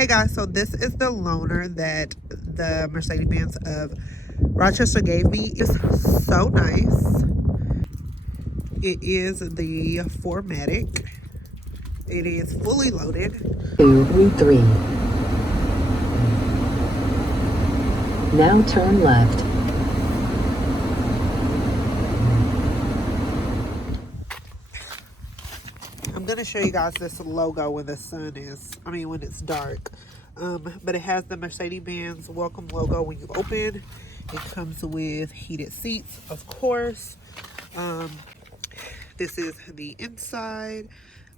Hey guys, so this is the loaner that the Mercedes Benz of Rochester gave me. It's so nice. It is the 4MATIC. It is fully loaded. 2 3. Now turn left. I'm gonna show you guys this logo when the sun is, when it's dark. But it has the Mercedes Benz welcome logo when you open. It comes with heated seats, of course. This is the inside.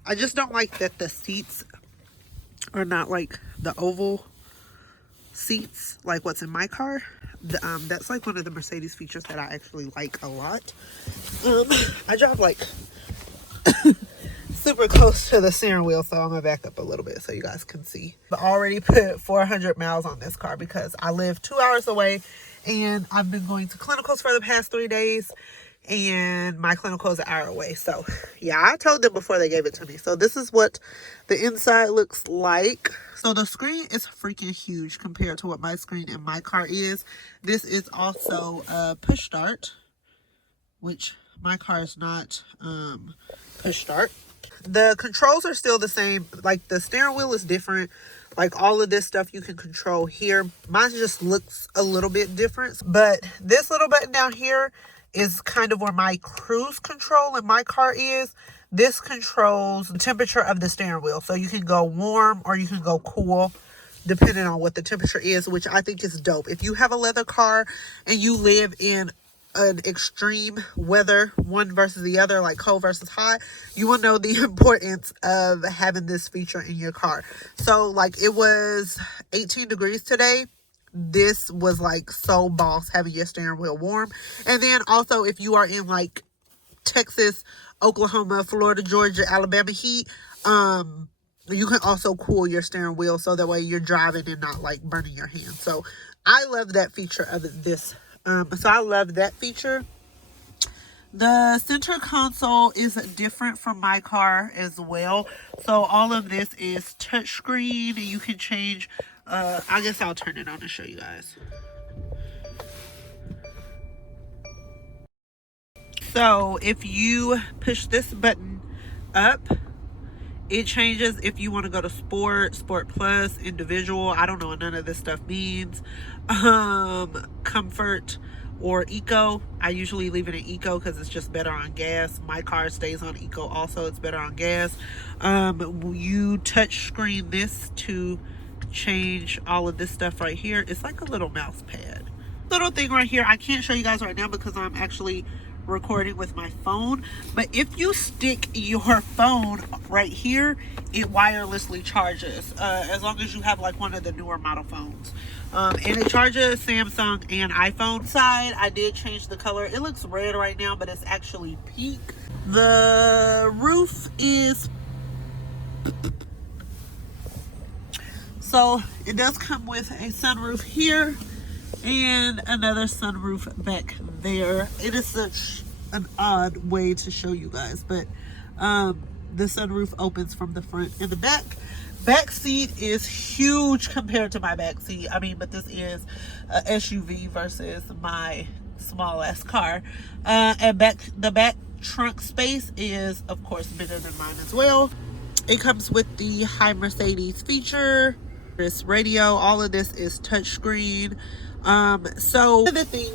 I just don't like that the seats are not like the oval seats like what's in my car. That's like one of the Mercedes features that I actually like a lot. I drive like super close to the steering wheel, so I'm gonna back up a little bit so you guys can see. I already put 400 miles on this car because I live 2 hours away and I've been going to clinicals for the past 3 days, and my clinical is an hour away. So yeah, I told them before they gave it to me. So this is what the inside looks like. So the screen is freaking huge compared to what my screen in my car is. This is also a push start, which my car is not push start. The controls are still the same. Like the steering wheel is different. Like all of this stuff you can control here. Mine just looks a little bit different. But this little button down here is kind of where my cruise control in my car is. This controls the temperature of the steering wheel. So you can go warm or you can go cool depending on what the temperature is, which I think is dope. If you have a leather car and you live in an extreme weather, one versus the other, like cold versus hot, you will know the importance of having this feature in your car. So like it was 18 degrees today. This was like so boss having your steering wheel warm. And then also if you are in like Texas, Oklahoma, Florida, Georgia, Alabama heat, you can also cool your steering wheel so that way you're driving and not like burning your hands. So I love that feature of this. So I love that feature. The center console is different from my car as well. So all of this is touchscreen. You can change. I guess I'll turn it on and show you guys. So if you push this button up, it changes if you want to go to sport, sport plus, individual. I don't know what none of this stuff means. Comfort or eco. I usually leave it in eco because it's just better on gas. My car stays on eco also. It's better on gas. You touch screen this to change all of this stuff right here. It's like a little mouse pad. Little thing right here. I can't show you guys right now because I'm actually recording with my phone, but if you stick your phone right here, it wirelessly charges, as long as you have like one of the newer model phones, and it charges Samsung and iPhone. Side, I did change the color. It looks red right now, but it's actually pink. The roof is, so it does come with a sunroof here and another sunroof back there. It is such an odd way to show you guys, but the sunroof opens from the front and the back. Back seat is huge compared to my back seat. But this is a SUV versus my small ass car. And the back trunk space is of course bigger than mine as well. It comes with the Hi Mercedes feature. This radio, all of this is touchscreen. So the thing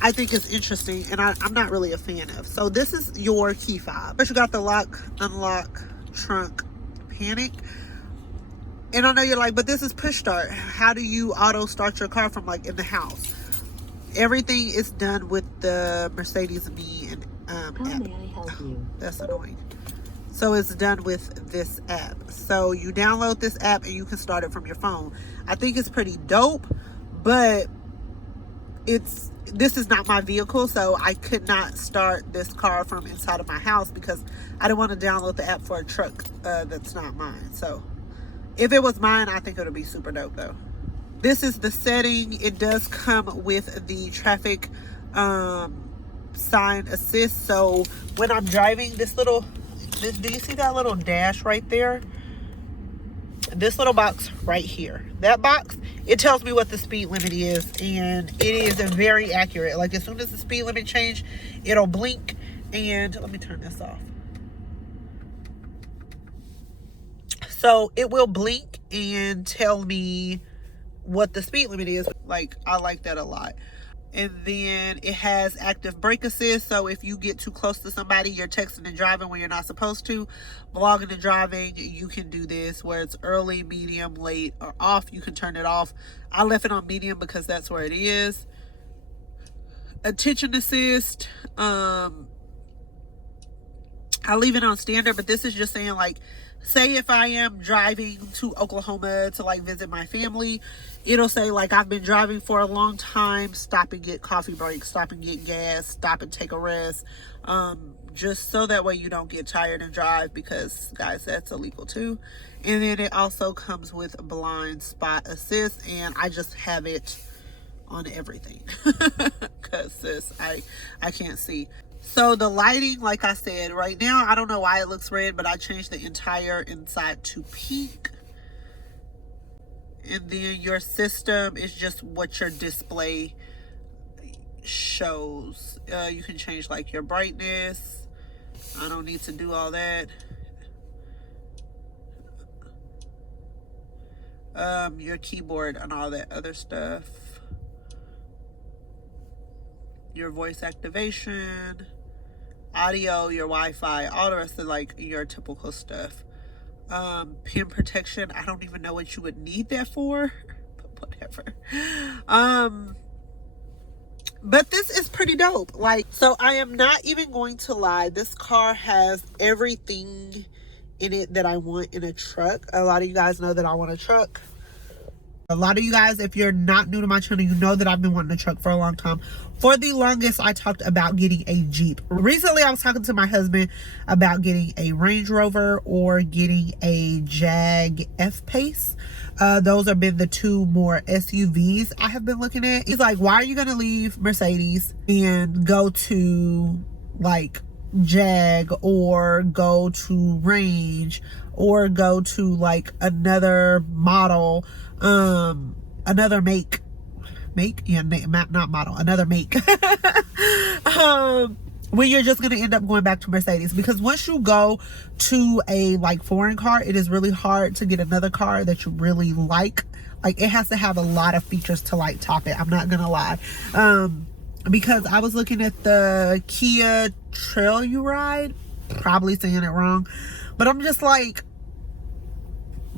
I think is interesting, and I'm not really a fan of. So this is your key fob. First you got the lock, unlock, trunk, panic. And I know you're like, but this is push start. How do you auto start your car from like in the house? Everything is done with the Mercedes Me and app. May I help you? That's annoying. So it's done with this app. So you download this app and you can start it from your phone. I think it's pretty dope, but this is not my vehicle, so I could not start this car from inside of my house because I don't want to download the app for a truck that's not mine. So if it was mine, I think it would be super dope though. This is the setting. It does come with the traffic sign assist. So when I'm driving, do you see that little dash right there? this little box right here. That box, it tells me what the speed limit is, and it is very accurate. Like as soon as the speed limit change, it'll blink. And let me turn this off. So it will blink and tell me what the speed limit is. Like, I like that a lot. And then it has active brake assist. So if you get too close to somebody, you're texting and driving when you're not supposed to, vlogging and driving, you can do this where it's early, medium, late, or off. You can turn it off. I left it on medium because that's where it is. Attention assist. I leave it on standard, but this is just saying, like, say if I am driving to Oklahoma to like visit my family, it'll say like I've been driving for a long time, stop and get coffee breaks, stop and get gas, stop and take a rest, just so that way you don't get tired and drive, because guys, that's illegal too. And then it also comes with blind spot assist, and I just have it on everything because sis, I can't see. So the lighting, like I said, right now, I don't know why it looks red, but I changed the entire inside to pink. And then your system is just what your display shows. You can change like your brightness. I don't need to do all that. Your keyboard and all that other stuff. Your voice activation, audio, your Wi-Fi, all the rest of like your typical stuff. Pin protection, I don't even know what you would need that for, but whatever. But this is pretty dope. Like, so I am not even going to lie, this car has everything in it that I want in a truck. A lot of you guys know that I want a truck. A lot of you guys, if you're not new to my channel, you know that I've been wanting a truck for a long time. For the longest, I talked about getting a Jeep. Recently, I was talking to my husband about getting a Range Rover or getting a Jag F-Pace. Those have been the two more SUVs I have been looking at. He's like, why are you going to leave Mercedes and go to like Jag or go to Range or go to like another model, another make, yeah, not model, another make, when you're just going to end up going back to Mercedes? Because once you go to a like foreign car, it is really hard to get another car that you really like. Like, it has to have a lot of features to like top it. I'm not gonna lie. Because I was looking at the Kia Trailuride, probably saying it wrong, but I'm just like,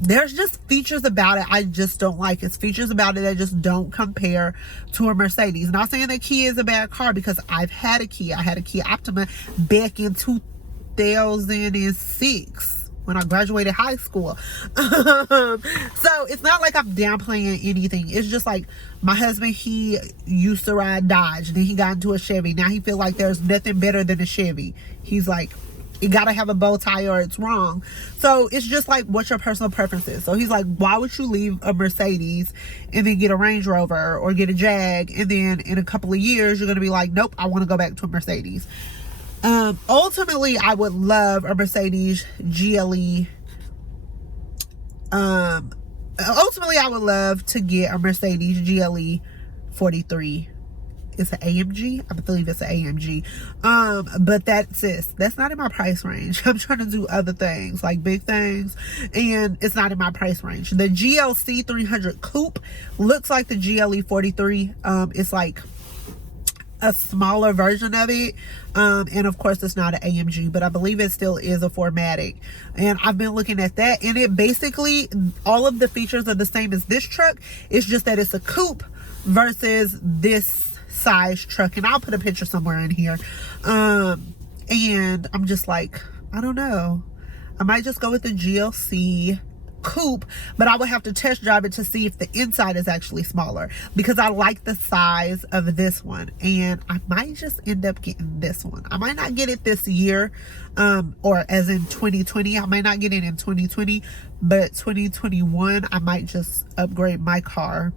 there's just features about it I just don't like. It's features about it that just don't compare to a Mercedes. Not saying that Kia is a bad car, because I've had a Kia. I had a Kia Optima back in 2006 when I graduated high school. So it's not like I'm downplaying anything. It's just like, my husband, he used to ride Dodge, then he got into a Chevy. Now he feels like there's nothing better than a Chevy. He's like, you gotta have a bow tie or it's wrong. So it's just like what your personal preference is. So he's like, why would you leave a Mercedes and then get a Range Rover or get a Jag, and then in a couple of years you're gonna be like, nope, I want to go back to a Mercedes. Ultimately, I would love a Mercedes GLE. Ultimately, I would love to get a Mercedes GLE 43. It's an AMG. I believe it's an AMG. But that's not in my price range. I'm trying to do other things, like big things, and it's not in my price range. The GLC 300 Coupe looks like the GLE 43. It's like a smaller version of it, and of course it's not an AMG, but I believe it still is a 4MATIC, and I've been looking at that, and it basically, all of the features are the same as this truck. It's just that it's a coupe versus this size truck, and I'll put a picture somewhere in here. And I'm just like, I don't know, I might just go with the GLC coupe, but I would have to test drive it to see if the inside is actually smaller, because I like the size of this one, and I might just end up getting this one. I might not get it this year, or as in 2020. I might not get it in 2020, but 2021 I might just upgrade my car.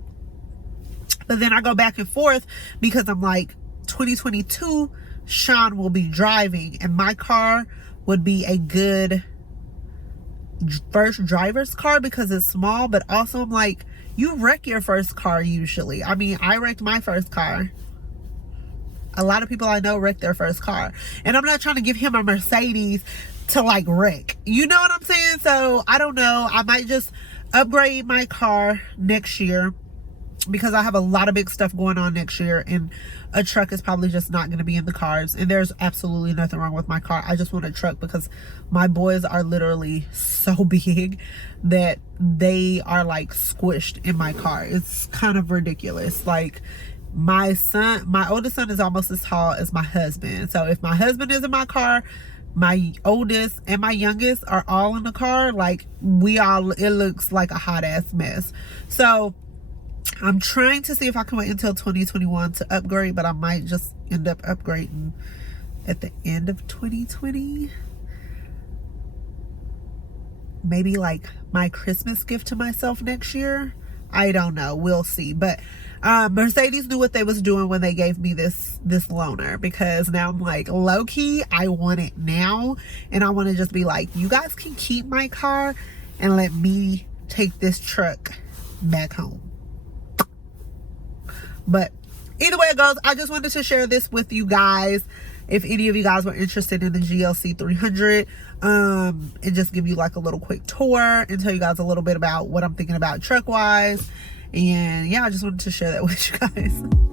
But then I go back and forth, because I'm like, 2022 Sean will be driving, and my car would be a good first driver's car because it's small, but also I'm like, you wreck your first car usually. I mean, I wrecked my first car. A lot of people I know wrecked their first car. And I'm not trying to give him a Mercedes to like wreck. You know what I'm saying? So I don't know. I might just upgrade my car next year because I have a lot of big stuff going on next year, and a truck is probably just not going to be in the cards. And there's absolutely nothing wrong with my car. I just want a truck because my boys are literally so big that they are like squished in my car. It's kind of ridiculous. Like, my oldest son is almost as tall as my husband. So if my husband is in my car, my oldest and my youngest are all in the car. Like, it looks like a hot ass mess. So I'm trying to see if I can wait until 2021 to upgrade, but I might just end up upgrading at the end of 2020. Maybe like my Christmas gift to myself next year. I don't know. We'll see. But Mercedes knew what they was doing when they gave me this loaner, because now I'm like, low key, I want it now. And I want to just be like, you guys can keep my car and let me take this truck back home. But either way it goes, I just wanted to share this with you guys. If any of you guys were interested in the GLC 300, and just give you like a little quick tour and tell you guys a little bit about what I'm thinking about truck wise. And yeah, I just wanted to share that with you guys.